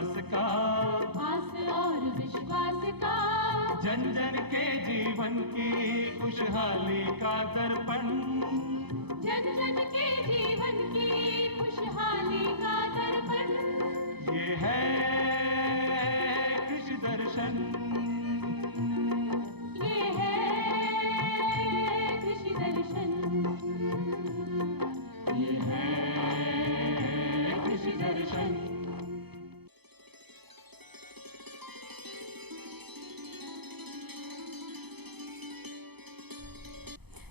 विकास का, आस और विश्वास का, जन जन के जीवन की खुशहाली का दर्पण, जन जन के जीवन की खुशहाली का दर्पण, ये है कृषि दर्शन, ये है कृषि दर्शन, ये है कृषि दर्शन।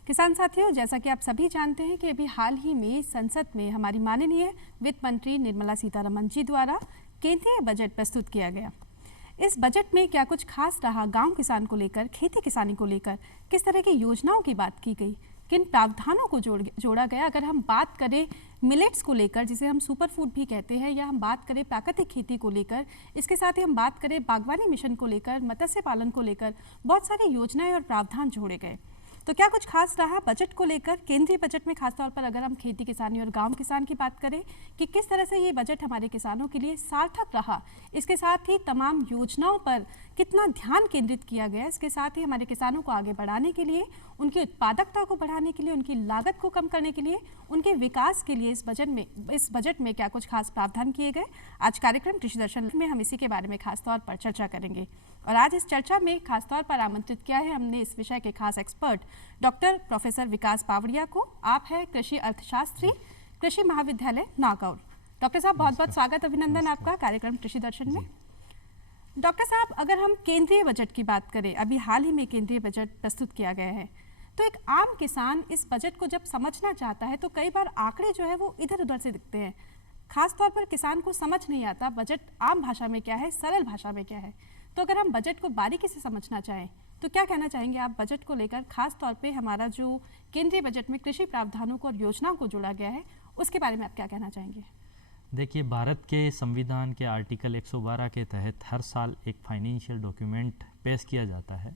किसान साथियों, जैसा कि आप सभी जानते हैं कि अभी हाल ही में संसद में हमारी माननीय वित्त मंत्री निर्मला सीतारमण जी द्वारा केंद्रीय बजट प्रस्तुत किया गया। इस बजट में क्या कुछ खास रहा, गांव किसान को लेकर, खेती किसानी को लेकर किस तरह की योजनाओं की बात की गई, किन प्रावधानों को जोड़ा गया। अगर हम बात करें मिलेट्स को लेकर, जिसे हम सुपर फूड भी कहते हैं, या हम बात करें प्राकृतिक खेती को लेकर, इसके साथ ही हम बात करें बागवानी मिशन को लेकर, मत्स्य पालन को लेकर, बहुत सारी योजनाएं और प्रावधान जोड़े गए। तो क्या कुछ खास रहा बजट को लेकर? केंद्रीय बजट में खासतौर पर अगर हम खेती किसानी और गांव किसान की बात करें कि किस तरह से ये बजट हमारे किसानों के लिए सार्थक रहा, इसके साथ ही तमाम योजनाओं पर कितना ध्यान केंद्रित किया गया, इसके साथ ही हमारे किसानों को आगे बढ़ाने के लिए, उनकी उत्पादकता को बढ़ाने के लिए, उनकी लागत को कम करने के लिए, उनके विकास के लिए इस बजट में क्या कुछ खास प्रावधान किए गए। आज कार्यक्रम कृषि दर्शन में हम इसी के बारे में खासतौर पर चर्चा करेंगे। और आज इस चर्चा में खासतौर पर आमंत्रित किया है हमने इस विषय के खास एक्सपर्ट डॉक्टर प्रोफेसर विकास पावड़िया को। आप हैं कृषि अर्थशास्त्री, कृषि महाविद्यालय नागौर। डॉक्टर साहब, बहुत बहुत स्वागत, अभिनंदन आपका कार्यक्रम कृषि दर्शन में। डॉक्टर साहब, अगर हम केंद्रीय बजट की बात करें, अभी हाल ही में केंद्रीय बजट प्रस्तुत किया गया है, तो एक आम किसान इस बजट को जब समझना चाहता है तो कई बार आंकड़े जो है वो इधर उधर से दिखते हैं। खास तौर पर किसान को समझ नहीं आता बजट आम भाषा में क्या है, सरल भाषा में क्या है। तो अगर हम बजट को बारीकी से समझना चाहें तो क्या कहना चाहेंगे आप बजट को लेकर? खास तौर पे हमारा जो केंद्रीय बजट में कृषि प्रावधानों को और योजनाओं को जोड़ा गया है, उसके बारे में आप क्या कहना चाहेंगे? देखिए, भारत के संविधान के आर्टिकल 112 के तहत हर साल एक फाइनेंशियल डॉक्यूमेंट पेश किया जाता है,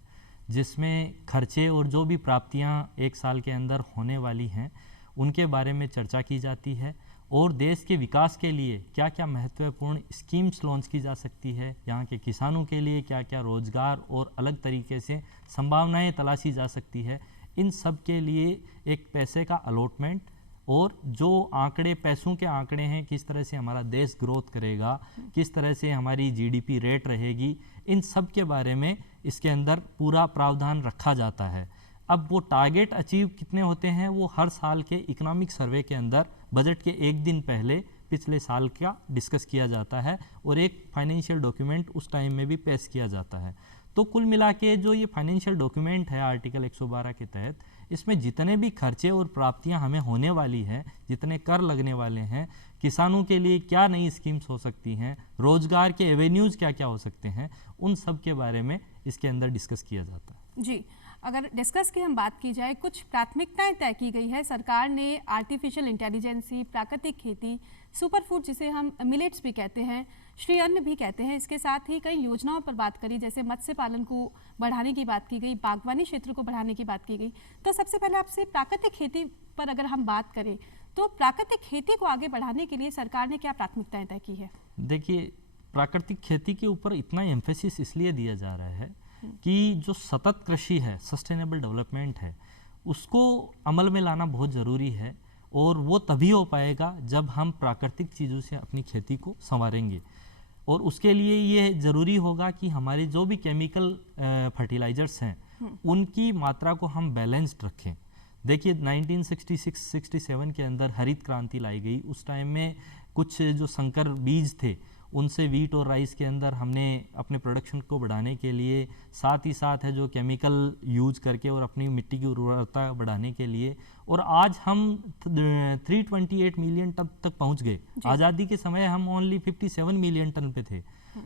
जिसमें खर्चे और जो भी प्राप्तियां एक साल के अंदर होने वाली हैं उनके बारे में चर्चा की जाती है, और देश के विकास के लिए क्या क्या महत्वपूर्ण स्कीम्स लॉन्च की जा सकती है, यहाँ के किसानों के लिए क्या क्या रोजगार और अलग तरीके से संभावनाएं तलाशी जा सकती है, इन सब के लिए एक पैसे का अलॉटमेंट, और जो आंकड़े, पैसों के आंकड़े हैं, किस तरह से हमारा देश ग्रोथ करेगा, किस तरह से हमारी जीडीपी रेट रहेगी, इन सब के बारे में इसके अंदर पूरा प्रावधान रखा जाता है। अब वो टारगेट अचीव कितने होते हैं वो हर साल के इकोनॉमिक सर्वे के अंदर बजट के एक दिन पहले पिछले साल का डिस्कस किया जाता है, और एक फाइनेंशियल डॉक्यूमेंट उस टाइम में भी पेश किया जाता है। तो कुल मिला के जो ये फाइनेंशियल डॉक्यूमेंट है आर्टिकल 112 के तहत, इसमें जितने भी खर्चे और प्राप्तियां हमें होने वाली हैं, जितने कर लगने वाले हैं, किसानों के लिए क्या नई स्कीम्स हो सकती हैं, रोजगार के एवेन्यूज़ क्या क्या हो सकते हैं, उन सब के बारे में इसके अंदर डिस्कस किया जाता है। जी, अगर डिस्कस की हम बात की जाए, कुछ प्राथमिकताएं तय की गई है सरकार ने। आर्टिफिशियल इंटेलिजेंसी, प्राकृतिक खेती, सुपर फूड जिसे हम मिलेट्स भी कहते हैं, श्री अन्न भी कहते हैं, इसके साथ ही कई योजनाओं पर बात करी, जैसे मत्स्य पालन को बढ़ाने की बात की गई, बागवानी क्षेत्र को बढ़ाने की बात की गई। तो सबसे पहले आपसे प्राकृतिक खेती पर अगर हम बात करें तो प्राकृतिक खेती को आगे बढ़ाने के लिए सरकार ने क्या प्राथमिकताएं तय की है? देखिए, प्राकृतिक खेती के ऊपर इतना एम्फेसिस इसलिए दिया जा रहा है कि जो सतत कृषि है, सस्टेनेबल डेवलपमेंट है, उसको अमल में लाना बहुत ज़रूरी है, और वो तभी हो पाएगा जब हम प्राकृतिक चीज़ों से अपनी खेती को संवारेंगे। और उसके लिए ये ज़रूरी होगा कि हमारे जो भी केमिकल फर्टिलाइजर्स हैं उनकी मात्रा को हम बैलेंस्ड रखें। देखिए, 1966-67 के अंदर हरित क्रांति लाई गई। उस टाइम में कुछ जो संकर बीज थे उनसे वीट और राइस के अंदर हमने अपने प्रोडक्शन को बढ़ाने के लिए, साथ ही साथ है जो केमिकल यूज करके और अपनी मिट्टी की उर्वरता बढ़ाने के लिए, और आज हम 328 मिलियन टन तक पहुंच गए। आज़ादी के समय हम ओनली 57 मिलियन टन पे थे।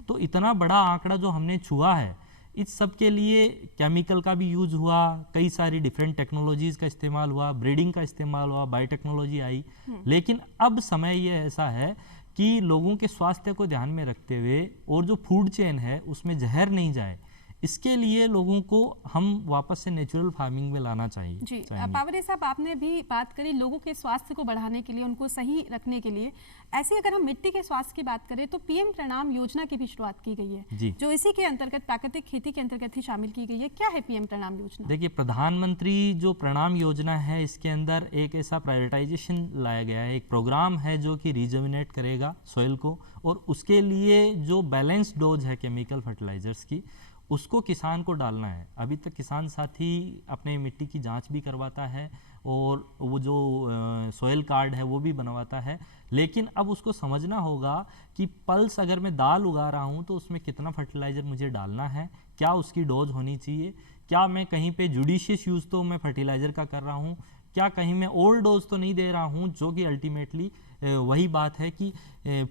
तो इतना बड़ा आंकड़ा जो हमने छुआ है, इस सब के लिए केमिकल का भी यूज हुआ, कई सारी डिफरेंट टेक्नोलॉजीज़ का इस्तेमाल हुआ, ब्रीडिंग का इस्तेमाल हुआ, बायोटेक्नोलॉजी आई। लेकिन अब समय ये ऐसा है कि लोगों के स्वास्थ्य को ध्यान में रखते हुए और जो फूड चेन है उसमें जहर नहीं जाए, इसके लिए लोगों को हम वापस से नेचुरल फार्मिंग में लाना चाहिए। जी, पावड़े साहब, आपने भी बात करी लोगों के स्वास्थ्य को बढ़ाने के लिए, उनको सही रखने के लिए। ऐसे अगर हम मिट्टी के स्वास्थ्य की बात करें तो पीएम प्रणाम योजना की भी शुरुआत की गई है, जी। जो इसी के अंतर्गत प्राकृतिक खेती के अंतर्गत ही शामिल की गई है। क्या है पीएम प्रणाम योजना? देखिए, प्रधानमंत्री जो प्रणाम योजना है, इसके अंदर एक ऐसा प्रायोरिटाइजेशन लाया गया है, एक प्रोग्राम है जो कि रिजुविनेट करेगा सॉइल को, और उसके लिए जो बैलेंस डोज है केमिकल फर्टिलाइजर्स की, उसको किसान को डालना है। अभी तक किसान साथी अपने मिट्टी की जांच भी करवाता है और वो जो सॉइल कार्ड है वो भी बनवाता है, लेकिन अब उसको समझना होगा कि पल्स अगर मैं दाल उगा रहा हूँ तो उसमें कितना फर्टिलाइज़र मुझे डालना है, क्या उसकी डोज होनी चाहिए, क्या मैं कहीं पे जुडिशियस यूज़ तो मैं फर्टिलाइज़र का कर रहा हूँ, क्या कहीं मैं ओवर डोज तो नहीं दे रहा हूँ, जो कि अल्टीमेटली वही बात है कि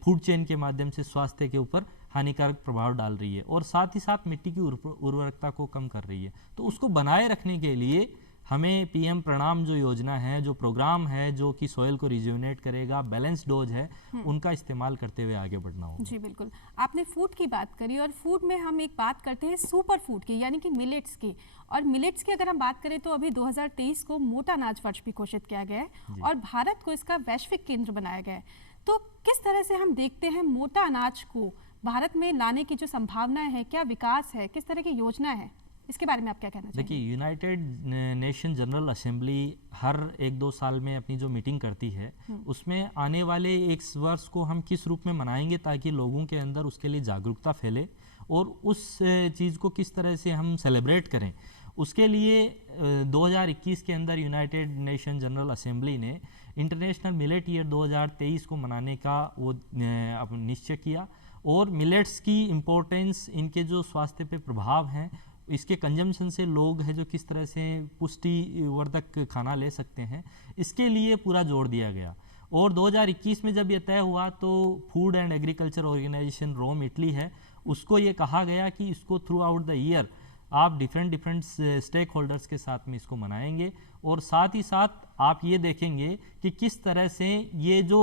फूड चेन के माध्यम से स्वास्थ्य के ऊपर हानिकारक प्रभाव डाल रही है और साथ ही साथ मिट्टी की उर्वरकता को कम कर रही है। तो उसको बनाए रखने के लिए हमें पीएम प्रणाम जो योजना है, जो प्रोग्राम है, जो कि सॉइल को रिजुविनेट करेगा, बैलेंस डोज है, उनका इस्तेमाल करते हुए आगे बढ़ना होगा। जी बिल्कुल, आपने फूड की बात करी और फूड में हम एक बात करते हैं सुपर फूड की, यानी कि मिलेट्स की। और मिलेट्स की अगर हम बात करें तो अभी 2023 को मोटा अनाज वर्ष भी घोषित किया गया है और भारत को इसका वैश्विक केंद्र बनाया गया है। तो किस तरह से हम देखते हैं मोटा अनाज को भारत में लाने की जो संभावनाएं हैं, क्या विकास है, किस तरह की योजना है, इसके बारे में आप क्या कहना चाहेंगे? देखिए, यूनाइटेड नेशन जनरल असेंबली हर 1-2 साल में अपनी जो मीटिंग करती है, उसमें आने वाले एक वर्ष को हम किस रूप में मनाएंगे ताकि लोगों के अंदर उसके लिए जागरूकता फैले और उस चीज़ को किस तरह से हम सेलिब्रेट करें, उसके लिए 2021 के अंदर यूनाइटेड नेशन जनरल असेंबली ने इंटरनेशनल मिलेट ईयर 2023 को मनाने का वो निश्चय किया और मिलेट्स की इम्पोर्टेंस, इनके जो स्वास्थ्य पे प्रभाव हैं, इसके कंजम्पशन से लोग हैं जो किस तरह से पुष्टिवर्धक खाना ले सकते हैं, इसके लिए पूरा जोर दिया गया। और 2021 में जब ये तय हुआ तो food and agriculture organisation Rome Italy है, उसको ये कहा गया कि इसको थ्रू आउट द ईयर आप डिफरेंट स्टेक होल्डर्स के साथ में इसको मनाएंगे और साथ ही साथ आप ये देखेंगे कि किस तरह से ये जो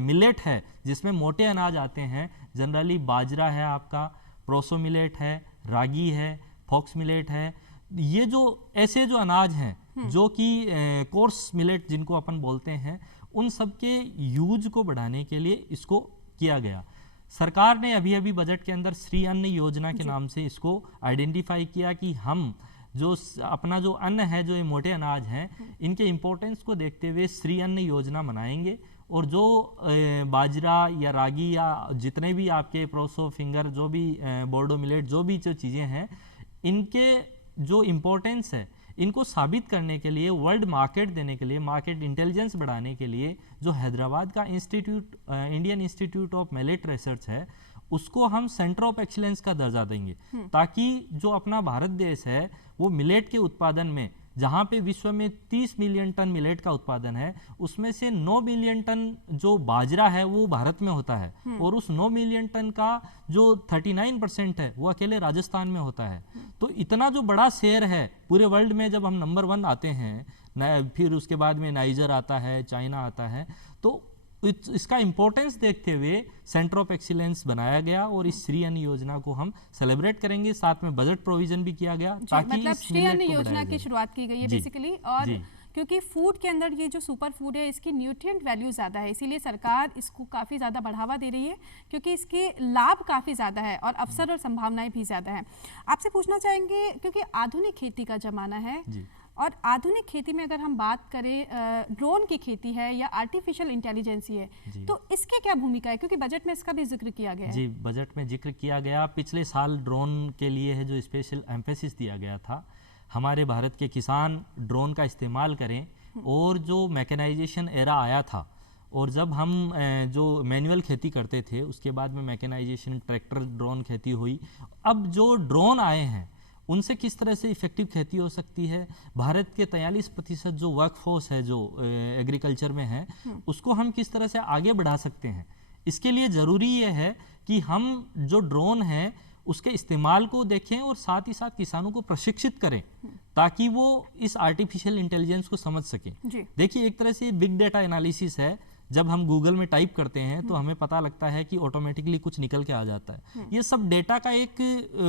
मिलेट है जिसमें मोटे अनाज आते हैं, जनरली बाजरा है, आपका प्रोसो मिलेट है, रागी है, फॉक्स मिलेट है, ये जो ऐसे जो अनाज हैं जो कि कोर्स मिलेट जिनको अपन बोलते हैं, उन सब के यूज को बढ़ाने के लिए इसको किया गया। सरकार ने अभी अभी बजट के अंदर श्री अन्न योजना के नाम से इसको आइडेंटिफाई किया कि हम जो अपना जो अन्न है, जो ये मोटे अनाज हैं, इनके इम्पोर्टेंस को देखते हुए श्री अन्न योजना मनाएंगे और जो बाजरा या रागी या जितने भी आपके प्रोसो, फिंगर, जो भी बोर्डो मिलेट, जो भी जो चीज़ें हैं, इनके जो इम्पोर्टेंस है, इनको साबित करने के लिए, वर्ल्ड मार्केट देने के लिए, मार्केट इंटेलिजेंस बढ़ाने के लिए जो हैदराबाद का institute, Indian institute of millet research है, उसको हम सेंटर ऑफ एक्सीलेंस का दर्जा देंगे ताकि जो अपना भारत देश है वो मिलेट के उत्पादन में, जहाँ पे विश्व में 30 मिलियन टन मिलेट का उत्पादन है, उसमें से 9 मिलियन टन जो बाजरा है वो भारत में होता है और उस 9 मिलियन टन का जो 39% है वो अकेले राजस्थान में होता है। तो इतना जो बड़ा शेयर है पूरे वर्ल्ड में, जब हम नंबर 1 आते हैं, फिर उसके बाद में नाइजर आता है, चाइना आता है, तो इसका इंपॉर्टेंस देखते हुए सेंटर ऑफ एक्सीलेंस बनाया गया और इस श्री अन्न योजना को हम सेलिब्रेट करेंगे। साथ में बजट प्रोविजन भी किया गया ताकि मतलब श्री अन्न योजना की शुरुआत की गई है बेसिकली। और क्योंकि फूड के अंदर ये जो सुपर फूड है, इसकी न्यूट्रिएंट वैल्यू ज़्यादा है, इसीलिए सरकार इसको काफ़ी ज़्यादा बढ़ावा दे रही है क्योंकि इसके लाभ काफ़ी ज़्यादा है और अवसर और संभावनाएं भी ज़्यादा हैं। आपसे पूछना चाहेंगे, क्योंकि आधुनिक खेती का ज़माना है और आधुनिक खेती में अगर हम बात करें, ड्रोन की खेती है या आर्टिफिशियल इंटेलिजेंस है, तो इसकी क्या भूमिका है? क्योंकि बजट में इसका भी जिक्र किया गया है। जी, बजट में जिक्र किया गया। पिछले साल ड्रोन के लिए है जो स्पेशल एम्फेसिस दिया गया था, हमारे भारत के किसान ड्रोन का इस्तेमाल करें और जो मैकेनाइजेशन एरा आया था और जब हम जो मैनुअल खेती करते थे उसके बाद में मैकेनाइजेशन, ट्रैक्टर, ड्रोन खेती हुई, अब जो ड्रोन आए हैं उनसे किस तरह से इफेक्टिव खेती हो सकती है। भारत के 43% जो वर्कफोर्स है जो एग्रीकल्चर में है, उसको हम किस तरह से आगे बढ़ा सकते हैं। इसके लिए ज़रूरी ये है कि हम जो ड्रोन है उसके इस्तेमाल को देखें और साथ ही साथ किसानों को प्रशिक्षित करें ताकि वो इस आर्टिफिशियल इंटेलिजेंस को समझ सकें। देखिए, एक तरह से बिग डेटा एनालिसिस है। जब हम गूगल में टाइप करते हैं तो हमें पता लगता है कि ऑटोमेटिकली कुछ निकल के आ जाता है। ये सब डेटा का एक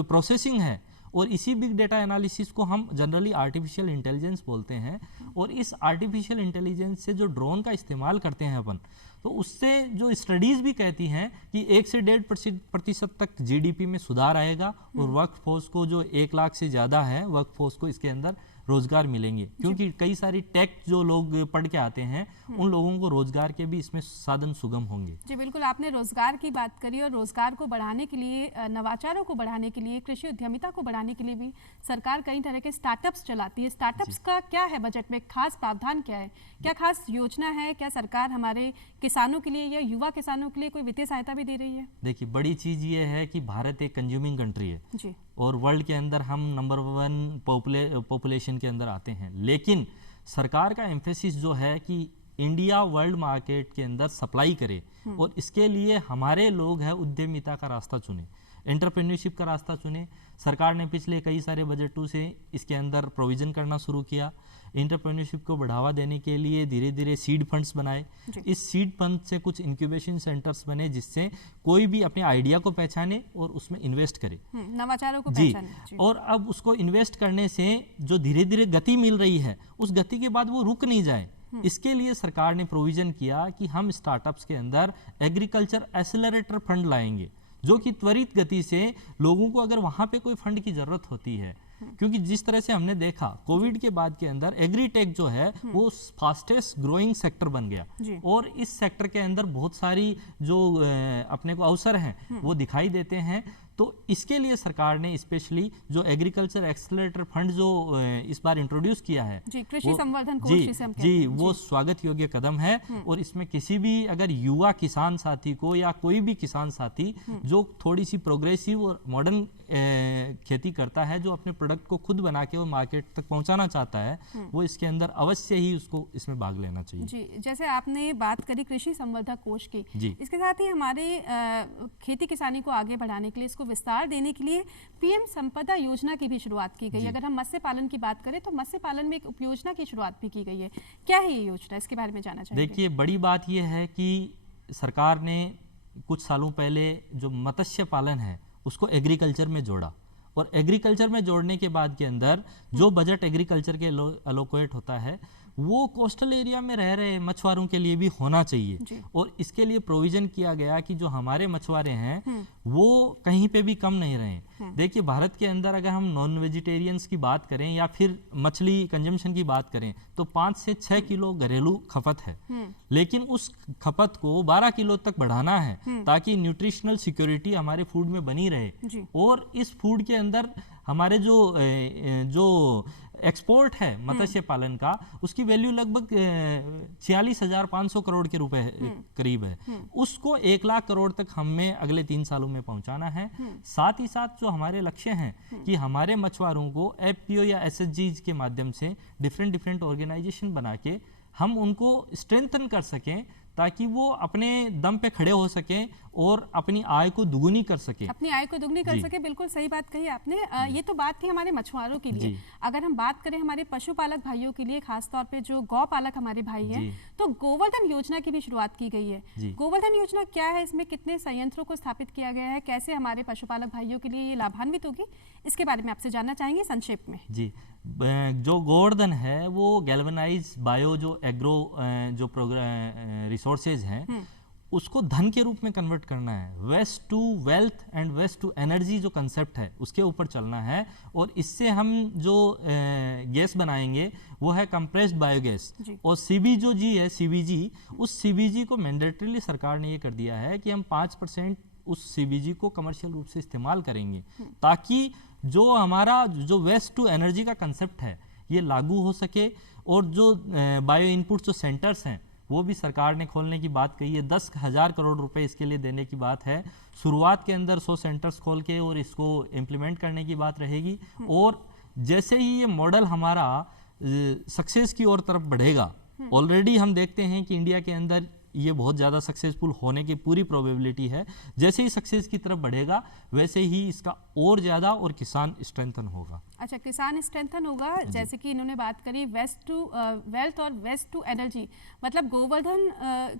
प्रोसेसिंग है और इसी बिग डेटा एनालिसिस को हम जनरली आर्टिफिशियल इंटेलिजेंस बोलते हैं। और इस आर्टिफिशियल इंटेलिजेंस से जो ड्रोन का इस्तेमाल करते हैं अपन, तो उससे जो स्टडीज़ भी कहती हैं कि 1 से 1.5% तक जीडीपी में सुधार आएगा और वर्कफोर्स को जो 1 लाख से ज़्यादा है वर्कफोर्स को इसके अंदर रोजगार मिलेंगे, क्योंकि कई सारी टेक जो लोग पढ़ के आते हैं उन लोगों को रोजगार के भी इसमें साधन सुगम होंगे। जी बिल्कुल, आपने रोजगार की बात करी और रोजगार को बढ़ाने के लिए, नवाचारों को बढ़ाने के लिए, कृषि उद्यमिता को बढ़ाने के लिए भी सरकार कई तरह के स्टार्टअप्स चलाती है। स्टार्टअप्स का क्या है बजट में खास प्रावधान, क्या है, क्या खास योजना है? क्या सरकार हमारे किसानों के लिए या युवा किसानों के लिए कोई वित्तीय सहायता भी दे रही है? देखिए, बड़ी चीज़ ये है कि भारत एक कंज्यूमिंग कंट्री है जी, और वर्ल्ड के अंदर हम नंबर 1 पॉपुलेशन के अंदर आते हैं, लेकिन सरकार का एम्फेसिस जो है कि इंडिया वर्ल्ड मार्केट के अंदर सप्लाई करे और इसके लिए हमारे लोग हैं उद्यमिता का रास्ता चुने, एंटरप्रेन्योरशिप का रास्ता चुने। सरकार ने पिछले कई सारे बजटों से इसके अंदर प्रोविज़न करना शुरू किया। एंटरप्रेन्योरशिप को बढ़ावा देने के लिए धीरे धीरे सीड फंड्स बनाए। इस सीड फंड से कुछ इंक्यूबेशन सेंटर्स बने जिससे कोई भी अपने आइडिया को पहचाने और उसमें इन्वेस्ट करे, नवाचारों को जी। पहचाने। और अब उसको इन्वेस्ट करने से जो धीरे धीरे गति मिल रही है, उस गति के बाद वो रुक नहीं जाए, इसके लिए सरकार ने प्रोविजन किया कि हम स्टार्टअप्स के अंदर एग्रीकल्चर एक्सेलरेटर फंड लाएंगे, जो कि त्वरित गति से लोगों को अगर वहां पे कोई फंड की जरूरत होती है, क्योंकि जिस तरह से हमने देखा कोविड के बाद के अंदर एग्रीटेक जो है वो फास्टेस्ट ग्रोइंग सेक्टर बन गया और इस सेक्टर के अंदर बहुत सारी जो अपने को अवसर हैं वो दिखाई देते हैं। तो इसके लिए सरकार ने स्पेशली जो एग्रीकल्चर एक्सेलरेटर फंड जो इस बार इंट्रोड्यूस किया है, जी, कृषि संवर्धन कोष जी जिसे हम कहते जी, हैं, वो स्वागत योग्य कदम है। और इसमें किसी भी अगर युवा किसान साथी को या कोई भी किसान साथी जो थोड़ी सी प्रोग्रेसिव और मॉडर्न खेती करता है, जो अपने प्रोडक्ट को खुद बना के वो मार्केट तक पहुंचाना चाहता है, वो इसके अंदर अवश्य ही उसको इसमें भाग लेना चाहिए। जी, जैसे आपने बात करी कृषि संवर्धक कोष की, जी। इसके साथ ही हमारे खेती किसानी को आगे बढ़ाने के लिए, इसको विस्तार देने के लिए पीएम संपदा योजना की भी शुरुआत की गई। अगर हम मत्स्य पालन की बात करें तो मत्स्य पालन में एक उपयोजना की शुरुआत भी की गई है। क्या है ये योजना, इसके बारे में जानना चाहेंगे? देखिए, बड़ी बात यह है कि सरकार ने कुछ सालों पहले जो मत्स्य पालन है उसको एग्रीकल्चर में जोड़ा, और एग्रीकल्चर में जोड़ने के बाद के अंदर जो बजट एग्रीकल्चर के अलोकेट होता है वो कोस्टल एरिया में रह रहे मछुआरों के लिए भी होना चाहिए। और इसके लिए प्रोविजन किया गया कि जो हमारे मछुआरे हैं वो कहीं पे भी कम नहीं रहे। देखिए, भारत के अंदर अगर हम नॉन वेजिटेरियंस की बात करें या फिर मछली कंजम्पशन की बात करें तो 5 से 6 किलो घरेलू खपत है, लेकिन उस खपत को 12 किलो तक बढ़ाना है ताकि न्यूट्रिशनल सिक्योरिटी हमारे फूड में बनी रहे। और इस फूड के अंदर हमारे जो एक्सपोर्ट है मत्स्य पालन का, उसकी वैल्यू लगभग 46,500 करोड़ के रुपए करीब है। उसको 1 लाख करोड़ तक हमें अगले 3 सालों में पहुंचाना है। साथ ही साथ जो हमारे लक्ष्य हैं कि हमारे मछुआरों को एफपीओ या एसएचजीज के माध्यम से डिफरेंट ऑर्गेनाइजेशन बना के हम उनको स्ट्रेंथन कर सकें ताकि वो अपने दम पे खड़े हो सकें और अपनी आय को दुगुनी कर सके, अपनी आय को दुगनी कर सके। बिल्कुल सही बात कही आपने। ये तो बात थी हमारे मछुआरों के लिए। अगर हम बात करें हमारे पशुपालक भाइयों के लिए, खासतौर पे जो गौ पालक हमारे भाई हैं, तो गोवर्धन योजना की भी शुरुआत की गई है। गोवर्धन योजना क्या है, इसमें कितने संयंत्रों को स्थापित किया गया है, कैसे हमारे पशुपालक भाइयों के लिए ये लाभान्वित होगी, इसके बारे में आपसे जानना चाहेंगे संक्षेप में। जी, जो गोवर्धन है वो गैल्वेनाइज बायो जो एग्रो जो रिसोर्सेज हैं उसको धन के रूप में कन्वर्ट करना है। Waste to wealth and waste to energy जो कंसेप्ट है उसके ऊपर चलना है। और इससे हम जो गैस बनाएंगे वो है कंप्रेस्ड बायोगैस। और सीबीजी उस सीबीजी को मैंडेटरीली सरकार ने ये कर दिया है कि हम 5% उस सीबीजी को कमर्शियल रूप से इस्तेमाल करेंगे ताकि जो हमारा जो वेस्ट टू एनर्जी का कंसेप्ट है ये लागू हो सके। और जो बायो इनपुट जो सेंटर्स हैं वो भी सरकार ने खोलने की बात कही है। 10,000 करोड़ रुपए इसके लिए देने की बात है। शुरुआत के अंदर 100 सेंटर्स खोल के और इसको इम्प्लीमेंट करने की बात रहेगी। और जैसे ही ये मॉडल हमारा सक्सेस की ओर तरफ बढ़ेगा, ऑलरेडी हम देखते हैं कि इंडिया के अंदर ये बहुत ज़्यादा सक्सेसफुल होने की पूरी प्रोबेबिलिटी है। जैसे ही सक्सेस की तरफ बढ़ेगा वैसे ही इसका और ज़्यादा और किसान स्ट्रेंथन होगा। अच्छा, किसान स्ट्रेंथन होगा। जैसे कि इन्होंने बात करी वेस्ट टू वेल्थ और वेस्ट टू एनर्जी, मतलब गोवर्धन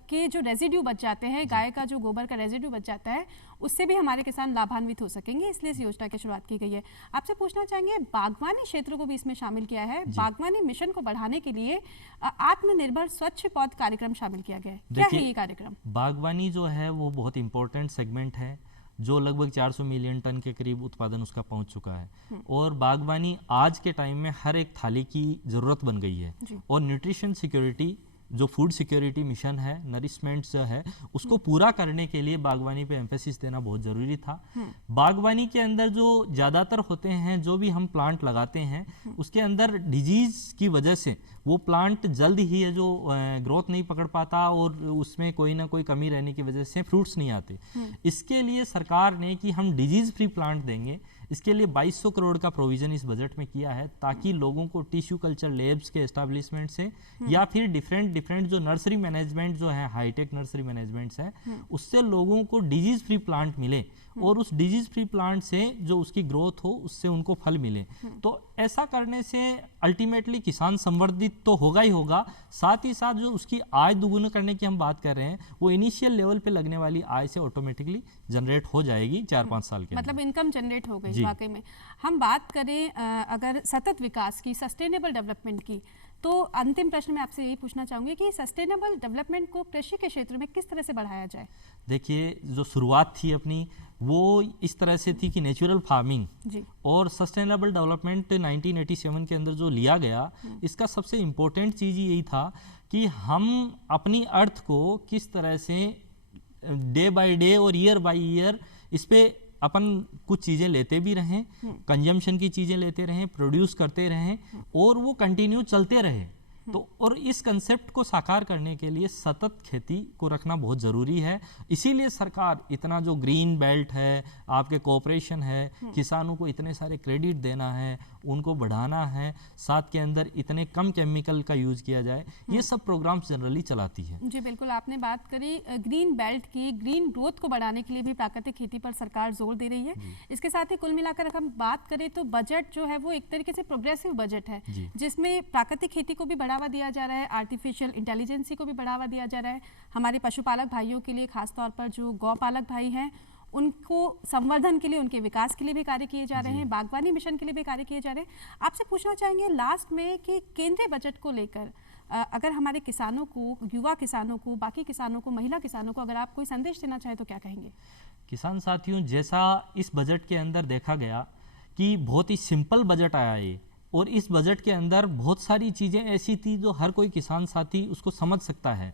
के जो रेजिड्यू बच जाते हैं, गाय का जो गोबर का रेजिड्यू बच जाता है, उससे भी हमारे किसान लाभान्वित हो सकेंगे, इसलिए इस योजना की शुरुआत की गई है। आपसे पूछना चाहेंगे, बागवानी क्षेत्र को भी इसमें शामिल किया है, बागवानी मिशन को बढ़ाने के लिए आत्मनिर्भर स्वच्छ पौध कार्यक्रम शामिल किया गया है। क्या है ये कार्यक्रम? बागवानी जो है वो बहुत इंपॉर्टेंट सेगमेंट है, जो लगभग 400 मिलियन टन के करीब उत्पादन उसका पहुंच चुका है। और बागवानी आज के टाइम में हर एक थाली की ज़रूरत बन गई है। और न्यूट्रिशन सिक्योरिटी, जो फूड सिक्योरिटी मिशन है, नरिशमेंट जो है, उसको पूरा करने के लिए बागवानी पे एम्फेसिस देना बहुत ज़रूरी था। बागवानी के अंदर जो ज़्यादातर होते हैं, जो भी हम प्लांट लगाते हैं, उसके अंदर डिजीज़ की वजह से वो प्लांट जल्द ही है जो ग्रोथ नहीं पकड़ पाता और उसमें कोई ना कोई कमी रहने की वजह से फ्रूट्स नहीं आते। इसके लिए सरकार ने कि हम डिजीज़ फ्री प्लांट देंगे, इसके लिए 2200 करोड़ का प्रोविजन इस बजट में किया है, ताकि लोगों को टिश्यू कल्चर लेब्स के एस्टेब्लिशमेंट से या फिर डिफरेंट जो नर्सरी मैनेजमेंट जो है, हाईटेक नर्सरी मैनेजमेंट्स है, उससे लोगों को डिजीज फ्री प्लांट मिले और उस डिजीज फ्री प्लांट से जो उसकी ग्रोथ हो उससे उनको फल मिले। तो ऐसा करने से अल्टीमेटली किसान संवर्धित तो होगा ही होगा, साथ ही साथ जो उसकी आय दोगुना करने की हम बात कर रहे हैं, वो इनिशियल लेवल पे लगने वाली आय से ऑटोमेटिकली जनरेट हो जाएगी 4-5 साल के मतलब इनकम जनरेट हो गई। वाकई में हम बात करें अगर सतत विकास की, सस्टेनेबल डेवलपमेंट की, तो अंतिम प्रश्न मैं आपसे यही पूछना चाहूंगी कि सस्टेनेबल डेवलपमेंट को कृषि के क्षेत्र में किस तरह से बढ़ाया जाए? देखिए, जो शुरुआत थी अपनी वो इस तरह से थी कि नेचुरल फार्मिंग और सस्टेनेबल डेवलपमेंट 1987 के अंदर जो लिया गया, इसका सबसे इम्पोर्टेंट चीज़ यही था कि हम अपनी अर्थ को किस तरह से डे बाय डे और ईयर बाय ईयर इस पे अपन कुछ चीज़ें लेते भी रहें, कंजम्पशन की चीज़ें लेते रहें, प्रोड्यूस करते रहें और वो कंटिन्यू चलते रहे। तो और इस कंसेप्ट को साकार करने के लिए सतत खेती को रखना बहुत ज़रूरी है। इसीलिए सरकार इतना जो ग्रीन बेल्ट है, आपके कोऑपरेशन है, किसानों को इतने सारे क्रेडिट देना है, उनको बढ़ाना है, साथ के अंदर इतने कम केमिकल का यूज़ किया जाए, ये सब प्रोग्राम्स जनरली चलाती है। जी बिल्कुल, आपने बात करी ग्रीन बेल्ट की, ग्रीन ग्रोथ को बढ़ाने के लिए भी प्राकृतिक खेती पर सरकार जोर दे रही है। इसके साथ ही कुल मिलाकर अगर हम बात करें तो बजट जो है वो एक तरीके से प्रोग्रेसिव बजट है, जिसमें प्राकृतिक खेती को भी बढ़ावा दिया जा रहा है, आर्टिफिशियल इंटेलिजेंसी को भी बढ़ावा दिया जा रहा है। हमारे पशुपालक भाइयों के लिए, खासतौर पर जो गौपालक भाई हैं, उनको संवर्धन के लिए, उनके विकास के लिए भी कार्य किए जा रहे हैं, बागवानी मिशन के लिए भी कार्य किए जा रहे हैं। आपसे पूछना चाहेंगे लास्ट में कि केंद्रीय बजट को लेकर अगर हमारे किसानों को, युवा किसानों को, बाकी किसानों को, महिला किसानों को अगर आप कोई संदेश देना चाहें तो क्या कहेंगे? किसान साथियों, जैसा इस बजट के अंदर देखा गया कि बहुत ही सिंपल बजट आया है और इस बजट के अंदर बहुत सारी चीज़ें ऐसी थी जो हर कोई किसान साथी उसको समझ सकता है।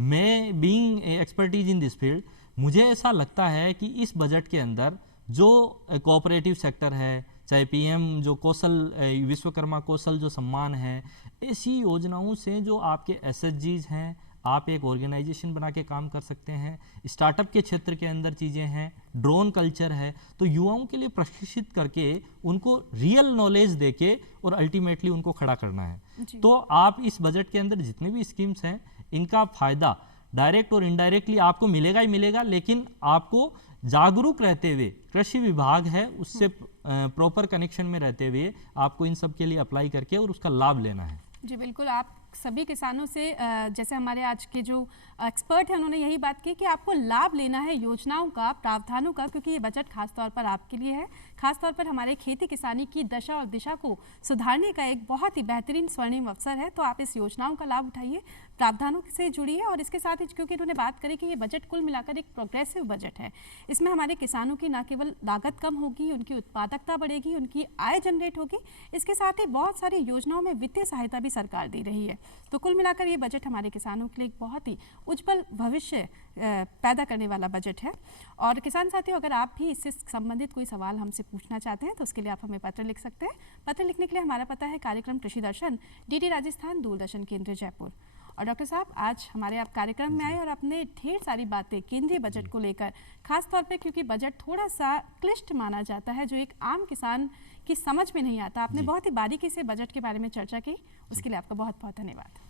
मैं being expertise in this field, मुझे ऐसा लगता है कि इस बजट के अंदर जो कोऑपरेटिव सेक्टर है, चाहे पीएम जो कौशल, विश्वकर्मा कौशल जो सम्मान है, ऐसी योजनाओं से जो आपके एसएचजीज हैं, आप एक ऑर्गेनाइजेशन बना के काम कर सकते हैं। स्टार्टअप के क्षेत्र के अंदर चीज़ें हैं, ड्रोन कल्चर है, तो युवाओं के लिए प्रशिक्षित करके उनको रियल नॉलेज देके और अल्टीमेटली उनको खड़ा करना है। तो आप इस बजट के अंदर जितने भी स्कीम्स हैं, इनका फ़ायदा डायरेक्ट और इनडायरेक्टली आपको मिलेगा ही मिलेगा, लेकिन आपको जागरूक रहते हुए, कृषि विभाग है उससे प्रॉपर कनेक्शन में रहते हुए आपको इन सब के लिए अप्लाई करके और उसका लाभ लेना है। जी बिल्कुल, आप सभी किसानों से, जैसे हमारे आज के जो एक्सपर्ट हैं उन्होंने यही बात की कि आपको लाभ लेना है योजनाओं का, प्रावधानों का, क्योंकि ये बजट खासतौर पर आपके लिए है। खासतौर पर हमारे खेती किसानी की दशा और दिशा को सुधारने का एक बहुत ही बेहतरीन स्वर्णिम अवसर है। तो आप इस योजनाओं का लाभ उठाइए, प्रावधानों से जुड़िए और इसके साथ ही क्योंकि इन्होंने बात करी कि ये बजट कुल मिलाकर एक प्रोग्रेसिव बजट है, इसमें हमारे किसानों की न केवल लागत कम होगी, उनकी उत्पादकता बढ़ेगी, उनकी आय जनरेट होगी, इसके साथ ही बहुत सारी योजनाओं में वित्तीय सहायता भी सरकार दे रही है। तो कुल मिलाकर ये बजट हमारे किसानों के लिए एक बहुत ही उज्जवल भविष्य पैदा करने वाला बजट है। और किसान साथियों, अगर आप भी इससे संबंधित कोई सवाल हमसे पूछना चाहते हैं तो उसके लिए आप हमें पत्र लिख सकते हैं। पत्र लिखने के लिए हमारा पता है कार्यक्रम कृषि दर्शन, डीडी राजस्थान, दूरदर्शन केंद्र, जयपुर। और डॉक्टर साहब, आज हमारे आप कार्यक्रम में आए और आपने ढेर सारी बातें केंद्रीय बजट को लेकर, खासतौर पे क्योंकि बजट थोड़ा सा क्लिष्ट माना जाता है, जो एक आम किसान की समझ में नहीं आता, आपने बहुत ही बारीकी से बजट के बारे में चर्चा की, उसके लिए आपका बहुत बहुत धन्यवाद।